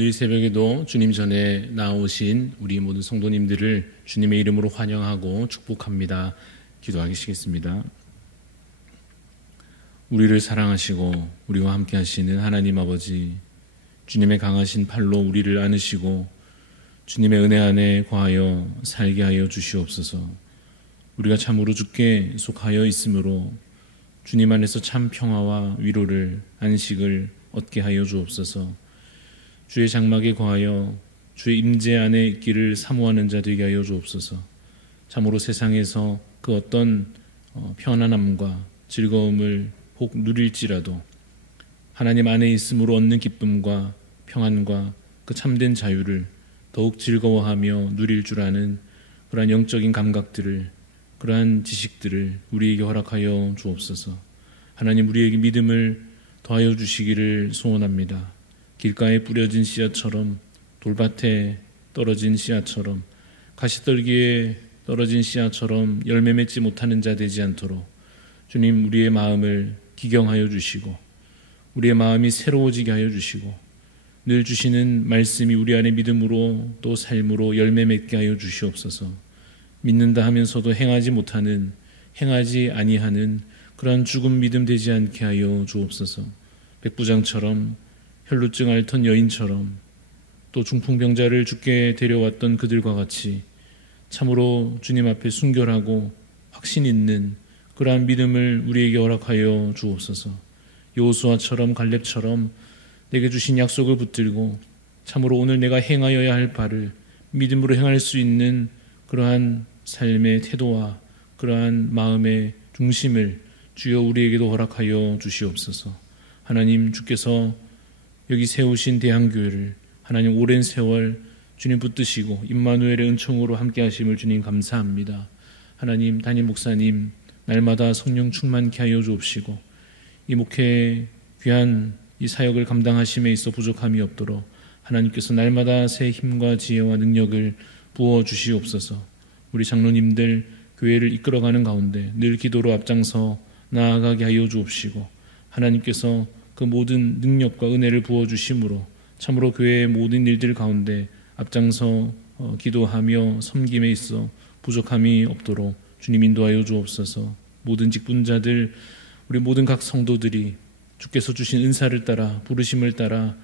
오늘 새벽에도 주님 전에 나오신 우리 모든 성도님들을 주님의 이름으로 환영하고 축복합니다. 기도하시겠습니다. 우리를 사랑하시고 우리와 함께 하시는 하나님 아버지, 주님의 강하신 팔로 우리를 안으시고 주님의 은혜 안에 거하여 살게 하여 주시옵소서. 우리가 참으로 주께 속하여 있으므로 주님 안에서 참 평화와 위로를, 안식을 얻게 하여 주옵소서. 주의 장막에 거하여 주의 임재 안에 있기를 사모하는 자 되게 하여 주옵소서. 참으로 세상에서 그 어떤 편안함과 즐거움을 혹 누릴지라도 하나님 안에 있음으로 얻는 기쁨과 평안과 그 참된 자유를 더욱 즐거워하며 누릴 줄 아는 그러한 영적인 감각들을, 그러한 지식들을 우리에게 허락하여 주옵소서. 하나님, 우리에게 믿음을 더하여 주시기를 소원합니다. 길가에 뿌려진 씨앗처럼, 돌밭에 떨어진 씨앗처럼, 가시떨기에 떨어진 씨앗처럼 열매 맺지 못하는 자 되지 않도록 주님, 우리의 마음을 기경하여 주시고 우리의 마음이 새로워지게 하여 주시고 늘 주시는 말씀이 우리 안에 믿음으로 또 삶으로 열매 맺게 하여 주시옵소서. 믿는다 하면서도 행하지 못하는, 행하지 아니하는 그러한 죽은 믿음 되지 않게 하여 주옵소서. 백부장처럼, 혈루증 앓던 여인처럼, 또 중풍병자를 주께 데려왔던 그들과 같이 참으로 주님 앞에 순결하고 확신 있는 그러한 믿음을 우리에게 허락하여 주옵소서. 여호수아처럼, 갈렙처럼 내게 주신 약속을 붙들고 참으로 오늘 내가 행하여야 할 바를 믿음으로 행할 수 있는 그러한 삶의 태도와 그러한 마음의 중심을 주여 우리에게도 허락하여 주시옵소서. 하나님, 주께서 여기 세우신 대한교회를 하나님 오랜 세월 주님 붙드시고 임마누엘의 은총으로 함께 하심을 주님 감사합니다. 하나님, 담임 목사님 날마다 성령 충만케 하여 주옵시고 이 목회 귀한 이 사역을 감당하심에 있어 부족함이 없도록 하나님께서 날마다 새 힘과 지혜와 능력을 부어 주시옵소서. 우리 장로님들 교회를 이끌어가는 가운데 늘 기도로 앞장서 나아가게 하여 주옵시고 하나님께서 그 모든 능력과 은혜를 부어주심으로 참으로 교회의 모든 일들 가운데 앞장서 기도하며 섬김에 있어 부족함이 없도록 주님 인도하여 주옵소서. 모든 직분자들, 우리 모든 각 성도들이 주께서 주신 은사를 따라, 부르심을 따라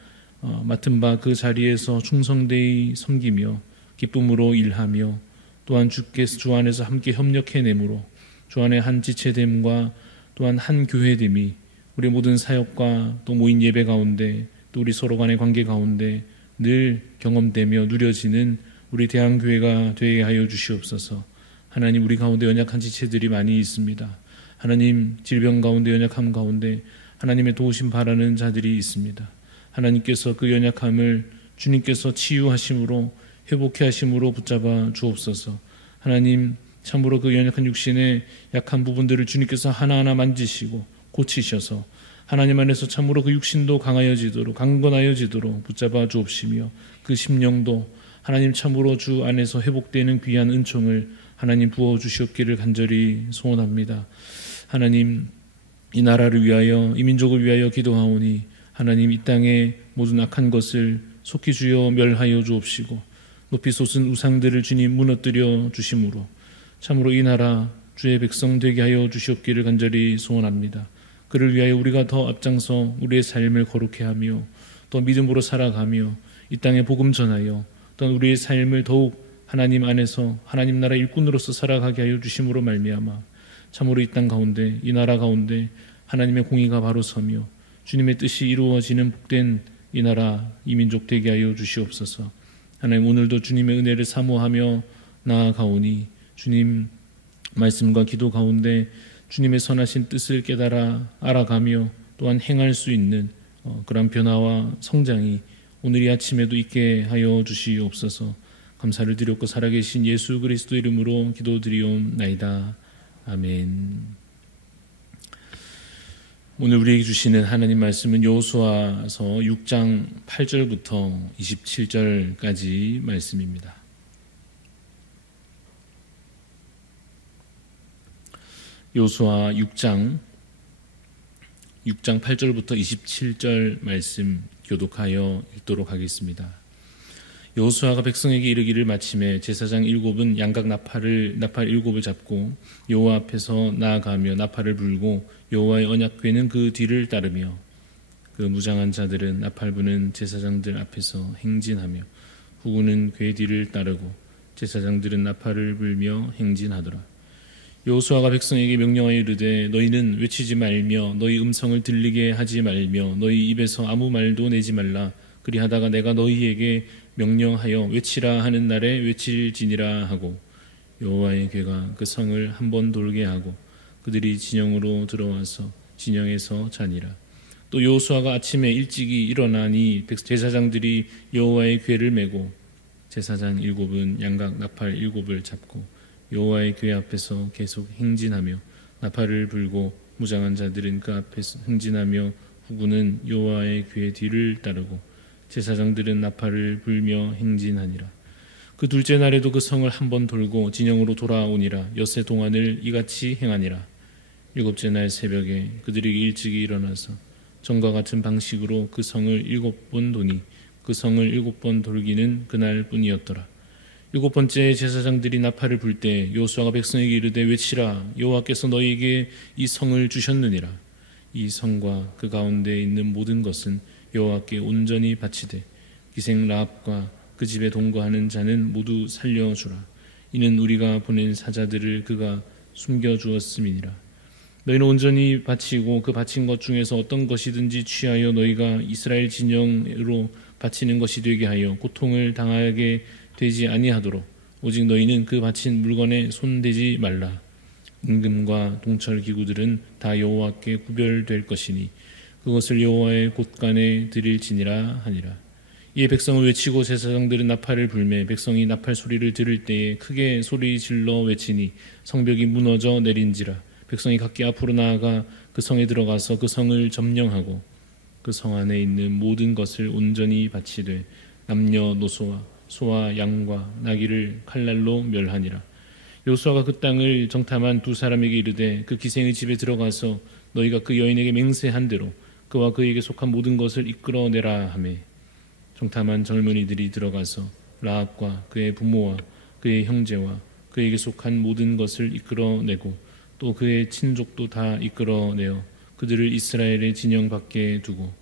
맡은 바 그 자리에서 충성되이 섬기며 기쁨으로 일하며 또한 주께서 주 안에서 함께 협력해내므로 주 안에 한 지체됨과 또한 한 교회됨이 우리 모든 사역과 또 모인 예배 가운데 또 우리 서로 간의 관계 가운데 늘 경험되며 누려지는 우리 대한교회가 되게 하여 주시옵소서. 하나님, 우리 가운데 연약한 지체들이 많이 있습니다. 하나님, 질병 가운데 연약함 가운데 하나님의 도우심 바라는 자들이 있습니다. 하나님께서 그 연약함을 주님께서 치유하심으로 회복해 하심으로 붙잡아 주옵소서. 하나님, 참으로 그 연약한 육신의 약한 부분들을 주님께서 하나하나 만지시고 고치셔서 하나님 안에서 참으로 그 육신도 강하여지도록, 강건하여지도록 붙잡아 주옵시며 그 심령도 하나님 참으로 주 안에서 회복되는 귀한 은총을 하나님 부어 주시옵기를 간절히 소원합니다. 하나님, 이 나라를 위하여, 이 민족을 위하여 기도하오니 하나님, 이 땅의 모든 악한 것을 속히 주여 멸하여 주옵시고 높이 솟은 우상들을 주님 무너뜨려 주심으로 참으로 이 나라 주의 백성 되게 하여 주시옵기를 간절히 소원합니다. 그를 위하여 우리가 더 앞장서 우리의 삶을 거룩해 하며 또 믿음으로 살아가며 이 땅에 복음 전하여 또 우리의 삶을 더욱 하나님 안에서 하나님 나라 일꾼으로서 살아가게 하여 주심으로 말미암아 참으로 이 땅 가운데, 이 나라 가운데 하나님의 공의가 바로 서며 주님의 뜻이 이루어지는 복된 이 나라, 이 민족 되게 하여 주시옵소서. 하나님, 오늘도 주님의 은혜를 사모하며 나아가오니 주님 말씀과 기도 가운데 주님의 선하신 뜻을 깨달아 알아가며 또한 행할 수 있는 그런 변화와 성장이 오늘 이 아침에도 있게 하여 주시옵소서. 감사를 드렸고 살아계신 예수 그리스도 이름으로 기도드리옵나이다. 아멘. 오늘 우리에게 주시는 하나님 말씀은 여호수아서 6장 8절부터 27절까지 말씀입니다. 여호수아 6장 6장 8절부터 27절 말씀 교독하여 읽도록 하겠습니다. 여호수아가 백성에게 이르기를 마침에 제사장 7은 양각 나팔 7을 잡고 여호와 앞에서 나아가며 나팔을 불고 여호와의 언약궤는 그 뒤를 따르며 그 무장한 자들은 나팔 부는 제사장들 앞에서 행진하며 후군은 궤 뒤를 따르고 제사장들은 나팔을 불며 행진하더라. 여호수아가 백성에게 명령하여 이르되 너희는 외치지 말며 너희 음성을 들리게 하지 말며 너희 입에서 아무 말도 내지 말라. 그리하다가 내가 너희에게 명령하여 외치라 하는 날에 외칠지니라 하고 여호와의 궤가 그 성을 한 번 돌게 하고 그들이 진영으로 들어와서 진영에서 자니라. 또 여호수아가 아침에 일찍이 일어나니 제사장들이 여호와의 궤를 메고 제사장 7은 양각 나팔 7을 잡고 여호와의 궤 앞에서 계속 행진하며 나팔을 불고 무장한 자들은 그 앞에서 행진하며 후군은 여호와의 궤 뒤를 따르고 제사장들은 나팔을 불며 행진하니라. 그 둘째 날에도 그 성을 한 번 돌고 진영으로 돌아오니라. 엿새 동안을 이같이 행하니라. 7째 날 새벽에 그들이 일찍이 일어나서 전과 같은 방식으로 그 성을 7번 도니 그 성을 7번 돌기는 그날 뿐이었더라. 7번째 제사장들이 나팔을 불 때 여호수아가 백성에게 이르되 외치라. 여호와께서 너희에게 이 성을 주셨느니라. 이 성과 그 가운데 있는 모든 것은 여호와께 온전히 바치되 기생 라합과 그 집에 동거하는 자는 모두 살려주라. 이는 우리가 보낸 사자들을 그가 숨겨주었음이니라. 너희는 온전히 바치고 그 바친 것 중에서 어떤 것이든지 취하여 너희가 이스라엘 진영으로 바치는 것이 되게 하여 고통을 당하게 되지 아니하도록 오직 너희는 그 바친 물건에 손대지 말라. 은금과 동철 기구들은 다 여호와께 구별될 것이니 그것을 여호와의 곳간에 드릴지니라 하니라. 이에 백성을 외치고 제사장들은 나팔을 불매 백성이 나팔 소리를 들을 때에 크게 소리 질러 외치니 성벽이 무너져 내린지라. 백성이 각기 앞으로 나아가 그 성에 들어가서 그 성을 점령하고 그 성 안에 있는 모든 것을 온전히 바치되 남녀노소와 소와 양과 나귀를 칼날로 멸하니라. 여호수아가 그 땅을 정탐한 두 사람에게 이르되 그 기생의 집에 들어가서 너희가 그 여인에게 맹세한 대로 그와 그에게 속한 모든 것을 이끌어내라 하매 정탐한 젊은이들이 들어가서 라합과 그의 부모와 그의 형제와 그에게 속한 모든 것을 이끌어내고 또 그의 친족도 다 이끌어내어 그들을 이스라엘의 진영 밖에 두고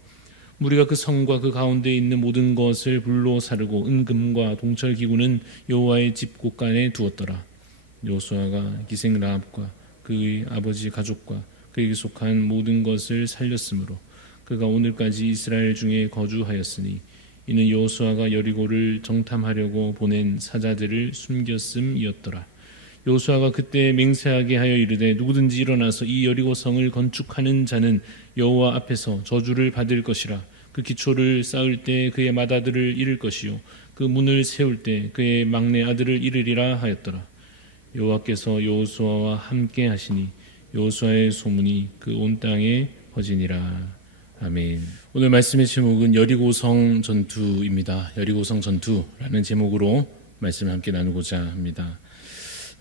무리가 그 성과 그 가운데 있는 모든 것을 불로 사르고 은금과 동철 기구는 여호와의 집 곳간에 두었더라. 여호수아가 기생 라합과 그의 아버지 가족과 그에게 속한 모든 것을 살렸으므로 그가 오늘까지 이스라엘 중에 거주하였으니 이는 여호수아가 여리고를 정탐하려고 보낸 사자들을 숨겼음이었더라. 여호수아가 그때 맹세하게 하여 이르되 누구든지 일어나서 이 여리고 성을 건축하는 자는 여호와 앞에서 저주를 받을 것이라. 그 기초를 쌓을 때 그의 맏아들을 잃을 것이요 그 문을 세울 때 그의 막내 아들을 잃으리라 하였더라. 여호와께서 여호수아와 함께 하시니 여호수아의 소문이 그 온 땅에 퍼지니라. 아멘. 오늘 말씀의 제목은 여리고성 전투입니다. 여리고성 전투라는 제목으로 말씀을 함께 나누고자 합니다.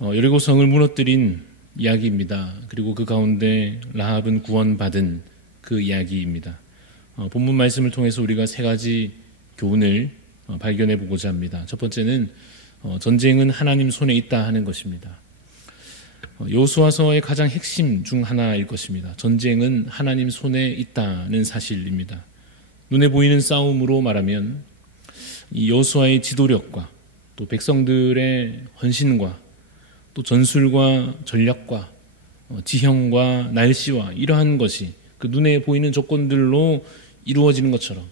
여리고성을 무너뜨린 이야기입니다. 그리고 그 가운데 라합은 구원받은 그 이야기입니다. 본문 말씀을 통해서 우리가 세 가지 교훈을 발견해 보고자 합니다. 첫 번째는 전쟁은 하나님 손에 있다 하는 것입니다. 여호수아서의 가장 핵심 중 하나일 것입니다. 전쟁은 하나님 손에 있다는 사실입니다. 눈에 보이는 싸움으로 말하면 이 여호수아의 지도력과 또 백성들의 헌신과 또 전술과 전략과 지형과 날씨와 이러한 것이 그 눈에 보이는 조건들로 이루어지는 것처럼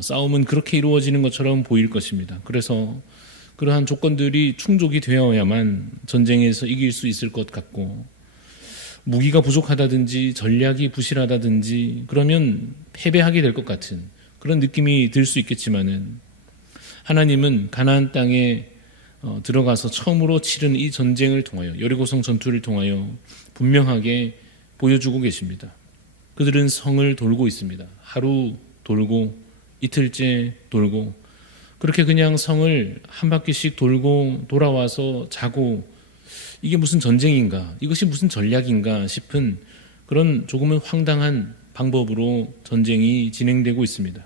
싸움은 그렇게 이루어지는 것처럼 보일 것입니다. 그래서 그러한 조건들이 충족이 되어야만 전쟁에서 이길 수 있을 것 같고 무기가 부족하다든지 전략이 부실하다든지 그러면 패배하게 될 것 같은 그런 느낌이 들 수 있겠지만은 하나님은 가나안 땅에 들어가서 처음으로 치른 이 전쟁을 통하여 여리고성 전투를 통하여 분명하게 보여주고 계십니다. 그들은 성을 돌고 있습니다. 하루 돌고 이틀째 돌고 그렇게 그냥 성을 한 바퀴씩 돌고 돌아와서 자고 이게 무슨 전쟁인가 이것이 무슨 전략인가 싶은 그런 조금은 황당한 방법으로 전쟁이 진행되고 있습니다.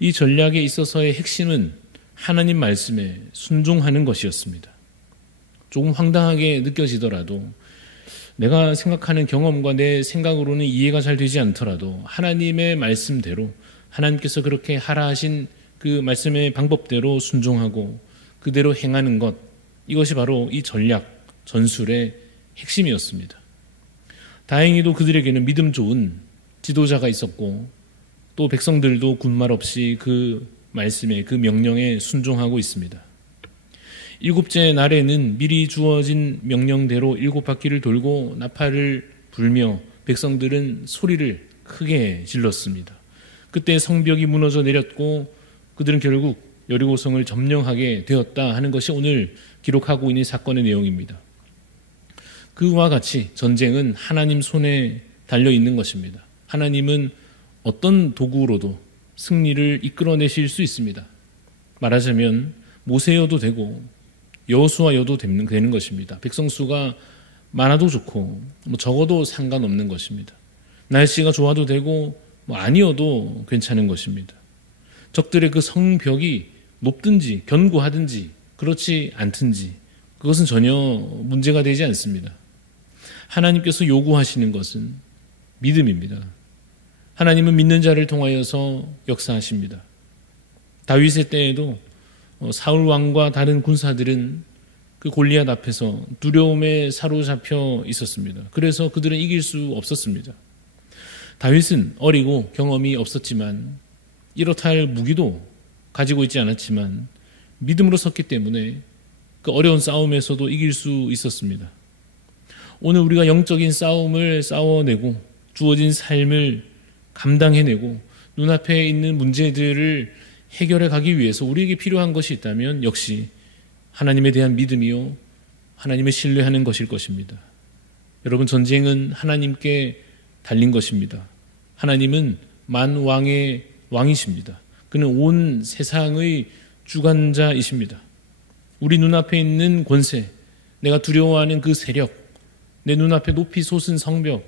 이 전략에 있어서의 핵심은 하나님 말씀에 순종하는 것이었습니다. 조금 황당하게 느껴지더라도 내가 생각하는 경험과 내 생각으로는 이해가 잘 되지 않더라도 하나님의 말씀대로 하나님께서 그렇게 하라 하신 그 말씀의 방법대로 순종하고 그대로 행하는 것, 이것이 바로 이 전략, 전술의 핵심이었습니다. 다행히도 그들에게는 믿음 좋은 지도자가 있었고 또 백성들도 군말 없이 그 말씀에, 그 명령에 순종하고 있습니다. 일곱째 날에는 미리 주어진 명령대로 7바퀴를 돌고 나팔을 불며 백성들은 소리를 크게 질렀습니다. 그때 성벽이 무너져 내렸고 그들은 결국 여리고성을 점령하게 되었다 하는 것이 오늘 기록하고 있는 사건의 내용입니다. 그와 같이 전쟁은 하나님 손에 달려 있는 것입니다. 하나님은 어떤 도구로도 승리를 이끌어내실 수 있습니다. 말하자면 모세여도 되고 여호수아여도 되는 것입니다. 백성 수가 많아도 좋고 적어도 상관없는 것입니다. 날씨가 좋아도 되고 아니어도 괜찮은 것입니다. 적들의 그 성벽이 높든지 견고하든지 그렇지 않든지 그것은 전혀 문제가 되지 않습니다. 하나님께서 요구하시는 것은 믿음입니다. 하나님은 믿는 자를 통하여서 역사하십니다. 다윗의 때에도 사울 왕과 다른 군사들은 그 골리앗 앞에서 두려움에 사로잡혀 있었습니다. 그래서 그들은 이길 수 없었습니다. 다윗은 어리고 경험이 없었지만 이렇다 할 무기도 가지고 있지 않았지만 믿음으로 섰기 때문에 그 어려운 싸움에서도 이길 수 있었습니다. 오늘 우리가 영적인 싸움을 싸워내고 주어진 삶을 감당해내고 눈앞에 있는 문제들을 해결해 가기 위해서 우리에게 필요한 것이 있다면 역시 하나님에 대한 믿음이요 하나님을 신뢰하는 것일 것입니다. 여러분, 전쟁은 하나님께 달린 것입니다. 하나님은 만왕의 왕이십니다. 그는 온 세상의 주관자이십니다. 우리 눈앞에 있는 권세, 내가 두려워하는 그 세력, 내 눈앞에 높이 솟은 성벽,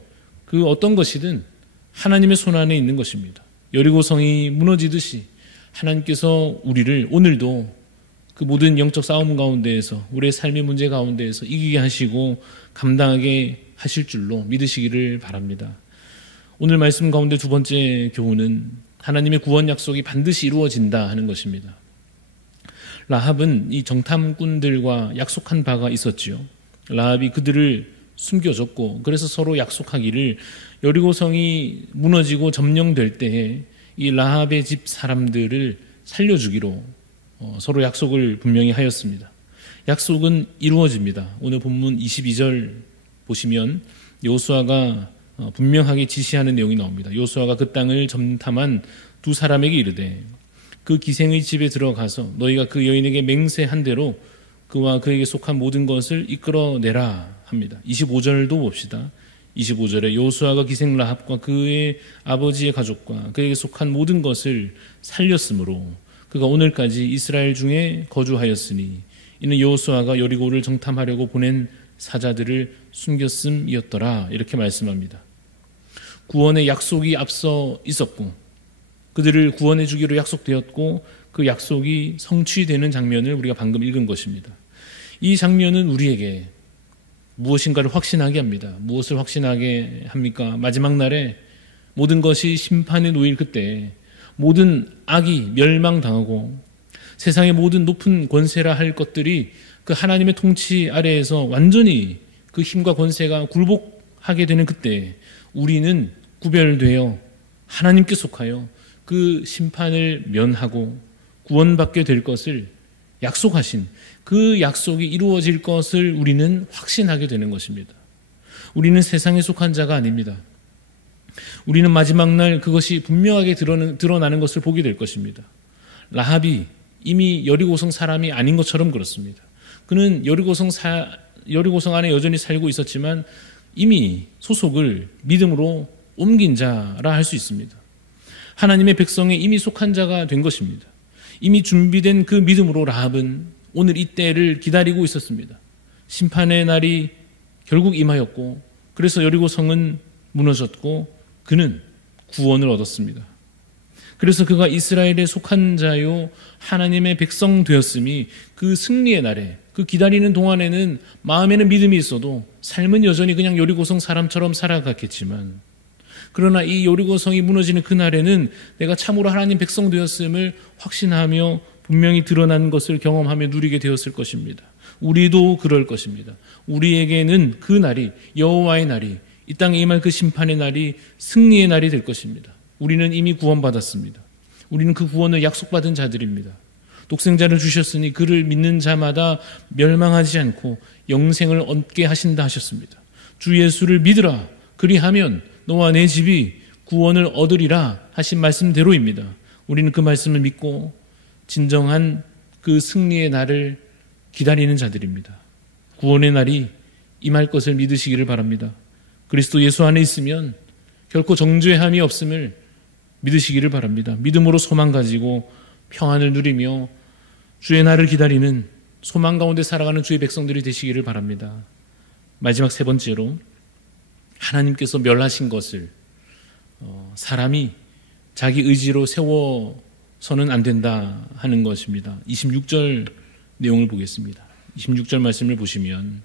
그 어떤 것이든 하나님의 손 안에 있는 것입니다. 여리고성이 무너지듯이 하나님께서 우리를 오늘도 그 모든 영적 싸움 가운데에서 우리의 삶의 문제 가운데에서 이기게 하시고 감당하게 하실 줄로 믿으시기를 바랍니다. 오늘 말씀 가운데 두 번째 교훈은 하나님의 구원 약속이 반드시 이루어진다 하는 것입니다. 라합은 이 정탐꾼들과 약속한 바가 있었지요. 라합이 그들을 숨겨줬고 그래서 서로 약속하기를 여리고성이 무너지고 점령될 때에 이 라합의 집 사람들을 살려주기로 서로 약속을 분명히 하였습니다. 약속은 이루어집니다. 오늘 본문 22절 보시면 여호수아가 분명하게 지시하는 내용이 나옵니다. 여호수아가 그 땅을 점탐한 두 사람에게 이르되 그 기생의 집에 들어가서 너희가 그 여인에게 맹세한 대로 그와 그에게 속한 모든 것을 이끌어내라 합니다. 25절도 봅시다. 25절에 여호수아가 기생 라합과 그의 아버지의 가족과 그에게 속한 모든 것을 살렸으므로 그가 오늘까지 이스라엘 중에 거주하였으니 이는 여호수아가 여리고를 정탐하려고 보낸 사자들을 숨겼음이었더라. 이렇게 말씀합니다. 구원의 약속이 앞서 있었고 그들을 구원해 주기로 약속되었고 그 약속이 성취되는 장면을 우리가 방금 읽은 것입니다. 이 장면은 우리에게 무엇인가를 확신하게 합니다. 무엇을 확신하게 합니까? 마지막 날에 모든 것이 심판에 놓일 그때 모든 악이 멸망당하고 세상의 모든 높은 권세라 할 것들이 그 하나님의 통치 아래에서 완전히 그 힘과 권세가 굴복하게 되는 그때 우리는 구별되어 하나님께 속하여 그 심판을 면하고 구원받게 될 것을 약속하신 그 약속이 이루어질 것을 우리는 확신하게 되는 것입니다. 우리는 세상에 속한 자가 아닙니다. 우리는 마지막 날 그것이 분명하게 드러나는 것을 보게 될 것입니다. 라합이 이미 여리고성 사람이 아닌 것처럼 그렇습니다. 그는 여리고성 안에 여전히 살고 있었지만 이미 소속을 믿음으로 옮긴 자라 할 수 있습니다. 하나님의 백성에 이미 속한 자가 된 것입니다. 이미 준비된 그 믿음으로 라합은 오늘 이 때를 기다리고 있었습니다. 심판의 날이 결국 임하였고 그래서 여리고성은 무너졌고 그는 구원을 얻었습니다. 그래서 그가 이스라엘에 속한 자요 하나님의 백성 되었음이 그 승리의 날에, 그 기다리는 동안에는 마음에는 믿음이 있어도 삶은 여전히 그냥 여리고성 사람처럼 살아갔겠지만, 그러나 이 여리고성이 무너지는 그날에는 내가 참으로 하나님 백성 되었음을 확신하며 분명히 드러난 것을 경험하며 누리게 되었을 것입니다. 우리도 그럴 것입니다. 우리에게는 그 날이, 여호와의 날이, 이 땅에 임할 그 심판의 날이 승리의 날이 될 것입니다. 우리는 이미 구원받았습니다. 우리는 그 구원을 약속받은 자들입니다. 독생자를 주셨으니 그를 믿는 자마다 멸망하지 않고 영생을 얻게 하신다 하셨습니다. 주 예수를 믿으라. 그리하면 너와 내 집이 구원을 얻으리라 하신 말씀대로입니다. 우리는 그 말씀을 믿고 진정한 그 승리의 날을 기다리는 자들입니다. 구원의 날이 임할 것을 믿으시기를 바랍니다. 그리스도 예수 안에 있으면 결코 정죄함이 없음을 믿으시기를 바랍니다. 믿음으로 소망 가지고 평안을 누리며 주의 날을 기다리는 소망 가운데 살아가는 주의 백성들이 되시기를 바랍니다. 마지막 세 번째로, 하나님께서 멸하신 것을 사람이 자기 의지로 세워서는 안 된다 하는 것입니다. 26절 내용을 보겠습니다. 26절 말씀을 보시면,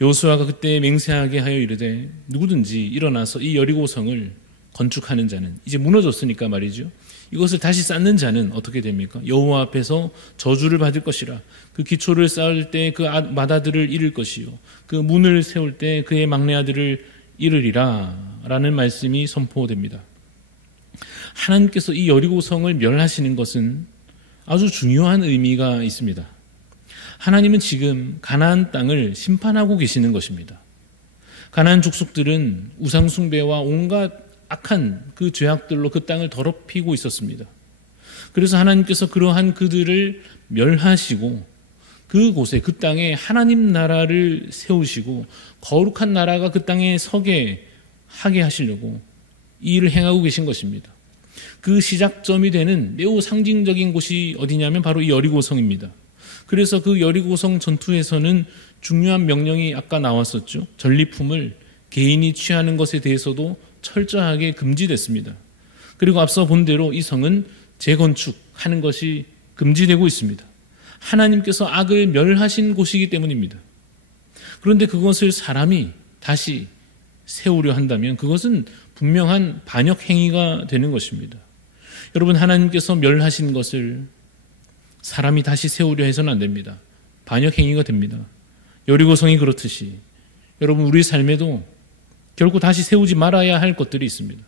여호수아가 그때 맹세하게 하여 이르되 누구든지 일어나서 이 여리고성을 건축하는 자는, 이제 무너졌으니까 말이죠, 이것을 다시 쌓는 자는 어떻게 됩니까? 여호와 앞에서 저주를 받을 것이라. 그 기초를 쌓을 때 그 맏아들을 잃을 것이요, 그 문을 세울 때 그의 막내 아들을 잃으리라 라는 말씀이 선포됩니다. 하나님께서 이 여리고성을 멸하시는 것은 아주 중요한 의미가 있습니다. 하나님은 지금 가나안 땅을 심판하고 계시는 것입니다. 가나안 족속들은 우상 숭배와 온갖 악한 그 죄악들로 그 땅을 더럽히고 있었습니다. 그래서 하나님께서 그러한 그들을 멸하시고 그곳에, 그 땅에 하나님 나라를 세우시고 거룩한 나라가 그 땅에 서게 하게 하시려고 이 일을 행하고 계신 것입니다. 그 시작점이 되는 매우 상징적인 곳이 어디냐면 바로 이 여리고성입니다. 그래서 그 여리고성 전투에서는 중요한 명령이 아까 나왔었죠. 전리품을 개인이 취하는 것에 대해서도 철저하게 금지됐습니다. 그리고 앞서 본 대로 이 성은 재건축하는 것이 금지되고 있습니다. 하나님께서 악을 멸하신 곳이기 때문입니다. 그런데 그것을 사람이 다시 세우려 한다면 그것은 분명한 반역 행위가 되는 것입니다. 여러분, 하나님께서 멸하신 것을 사람이 다시 세우려 해서는 안 됩니다. 반역 행위가 됩니다. 여리고성이 그렇듯이 여러분, 우리 삶에도 결코 다시 세우지 말아야 할 것들이 있습니다.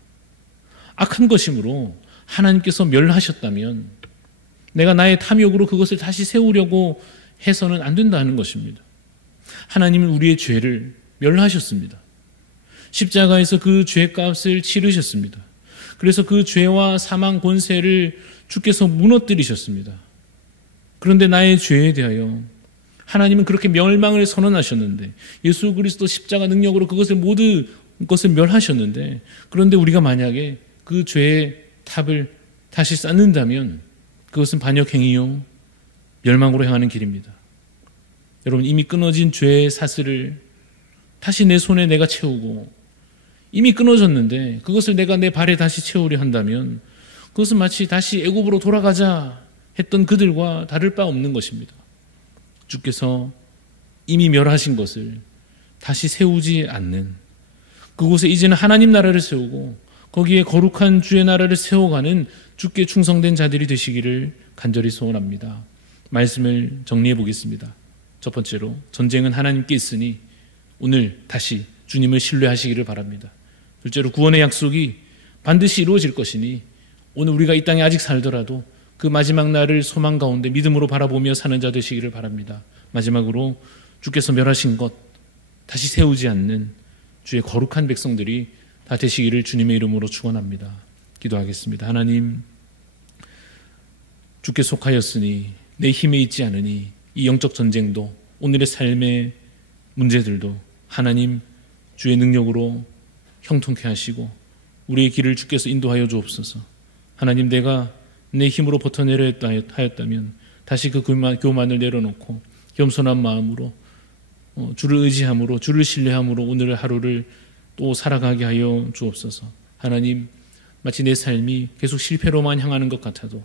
악한 것이므로 하나님께서 멸하셨다면 내가 나의 탐욕으로 그것을 다시 세우려고 해서는 안 된다는 것입니다. 하나님은 우리의 죄를 멸하셨습니다. 십자가에서 그 죄값을 치르셨습니다. 그래서 그 죄와 사망 권세를 주께서 무너뜨리셨습니다. 그런데 나의 죄에 대하여 하나님은 그렇게 멸망을 선언하셨는데, 예수 그리스도 십자가 능력으로 그것을 모든 것을 멸하셨는데, 그런데 우리가 만약에 그 죄의 탑을 다시 쌓는다면 그것은 반역행위요, 멸망으로 향하는 길입니다. 여러분, 이미 끊어진 죄의 사슬을 다시 내 손에 내가 채우고, 이미 끊어졌는데 그것을 내가 내 발에 다시 채우려 한다면 그것은 마치 다시 애굽으로 돌아가자 했던 그들과 다를 바 없는 것입니다. 주께서 이미 멸하신 것을 다시 세우지 않는, 그곳에 이제는 하나님 나라를 세우고 거기에 거룩한 주의 나라를 세워가는 주께 충성된 자들이 되시기를 간절히 소원합니다. 말씀을 정리해 보겠습니다. 첫 번째로, 전쟁은 하나님께 있으니 오늘 다시 주님을 신뢰하시기를 바랍니다. 둘째로, 구원의 약속이 반드시 이루어질 것이니 오늘 우리가 이 땅에 아직 살더라도 그 마지막 날을 소망 가운데 믿음으로 바라보며 사는 자 되시기를 바랍니다. 마지막으로, 주께서 멸하신 것 다시 세우지 않는 주의 거룩한 백성들이 다 되시기를 주님의 이름으로 축원합니다. 기도하겠습니다. 하나님, 주께 속하였으니 내 힘에 있지 않으니 이 영적 전쟁도 오늘의 삶의 문제들도 하나님 주의 능력으로 형통케 하시고 우리의 길을 주께서 인도하여 주옵소서. 하나님, 내가 내 힘으로 버텨내려 하였다면 다시 그 교만을 내려놓고 겸손한 마음으로 주를 의지함으로, 주를 신뢰함으로 오늘 하루를 또 살아가게 하여 주옵소서. 하나님, 마치 내 삶이 계속 실패로만 향하는 것 같아도,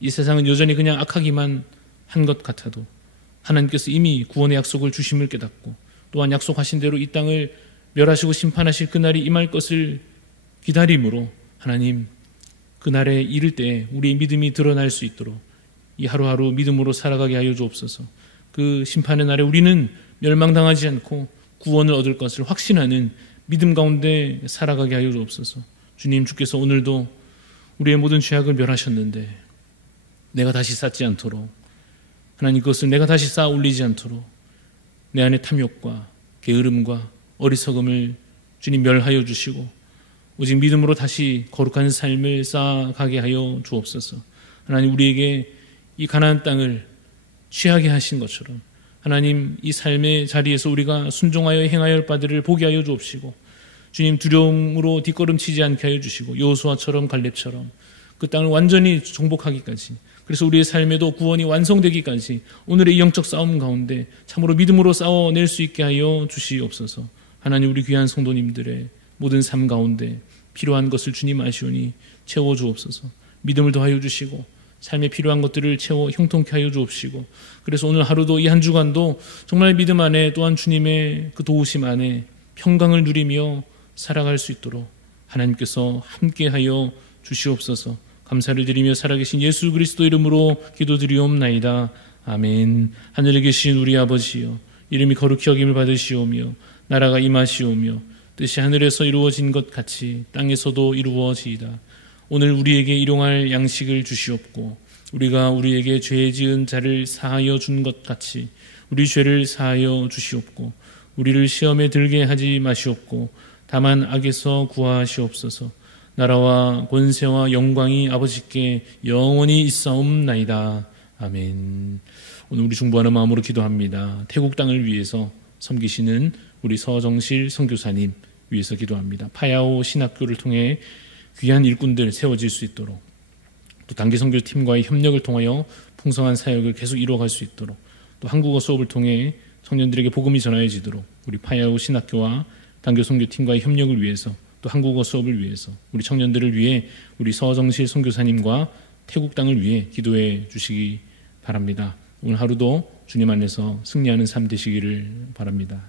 이 세상은 여전히 그냥 악하기만 한 것 같아도 하나님께서 이미 구원의 약속을 주심을 깨닫고 또한 약속하신 대로 이 땅을 멸하시고 심판하실 그날이 임할 것을 기다림으로 하나님, 그날에 이를 때 우리의 믿음이 드러날 수 있도록 이 하루하루 믿음으로 살아가게 하여 주옵소서. 그 심판의 날에 우리는 멸망당하지 않고 구원을 얻을 것을 확신하는 믿음 가운데 살아가게 하여 주옵소서. 주님, 주께서 오늘도 우리의 모든 죄악을 멸하셨는데 내가 다시 쌓지 않도록, 하나님, 그것을 내가 다시 쌓아 올리지 않도록 내 안에 탐욕과 게으름과 어리석음을 주님 멸하여 주시고 오직 믿음으로 다시 거룩한 삶을 쌓아가게 하여 주옵소서. 하나님, 우리에게 이 가나안 땅을 취하게 하신 것처럼 하나님, 이 삶의 자리에서 우리가 순종하여 행하여 할 바들을 보게 하여 주옵시고 주님, 두려움으로 뒷걸음치지 않게 하여 주시고 여호수아처럼 갈렙처럼 그 땅을 완전히 정복하기까지, 그래서 우리의 삶에도 구원이 완성되기까지 오늘의 이 영적 싸움 가운데 참으로 믿음으로 싸워낼 수 있게 하여 주시옵소서. 하나님, 우리 귀한 성도님들의 모든 삶 가운데 필요한 것을 주님 아시오니 채워주옵소서. 믿음을 더하여 주시고 삶에 필요한 것들을 채워 형통케 하여 주옵시고, 그래서 오늘 하루도 이 한 주간도 정말 믿음 안에 또한 주님의 그 도우심 안에 평강을 누리며 살아갈 수 있도록 하나님께서 함께하여 주시옵소서. 감사를 드리며 살아계신 예수 그리스도 이름으로 기도드리옵나이다. 아멘. 하늘에 계신 우리 아버지여, 이름이 거룩히 여김을 받으시오며 나라가 임하시오며 뜻이 하늘에서 이루어진 것 같이 땅에서도 이루어지이다. 오늘 우리에게 일용할 양식을 주시옵고 우리가 우리에게 죄 지은 자를 사하여 준 것 같이 우리 죄를 사하여 주시옵고 우리를 시험에 들게 하지 마시옵고 다만 악에서 구하시옵소서. 나라와 권세와 영광이 아버지께 영원히 있사옵나이다. 아멘. 오늘 우리 중보하는 마음으로 기도합니다. 태국 땅을 위해서 섬기시는 우리 서정실 선교사님 위해서 기도합니다. 파야오 신학교를 통해 귀한 일꾼들 세워질 수 있도록, 또 단기 선교팀과의 협력을 통하여 풍성한 사역을 계속 이루어갈 수 있도록, 또 한국어 수업을 통해 청년들에게 복음이 전하여지도록 우리 파야오 신학교와 단기 선교팀과의 협력을 위해서, 또 한국어 수업을 위해서, 우리 청년들을 위해 우리 서정실 선교사님과 태국 땅을 위해 기도해 주시기 바랍니다. 오늘 하루도 주님 안에서 승리하는 삶 되시기를 바랍니다.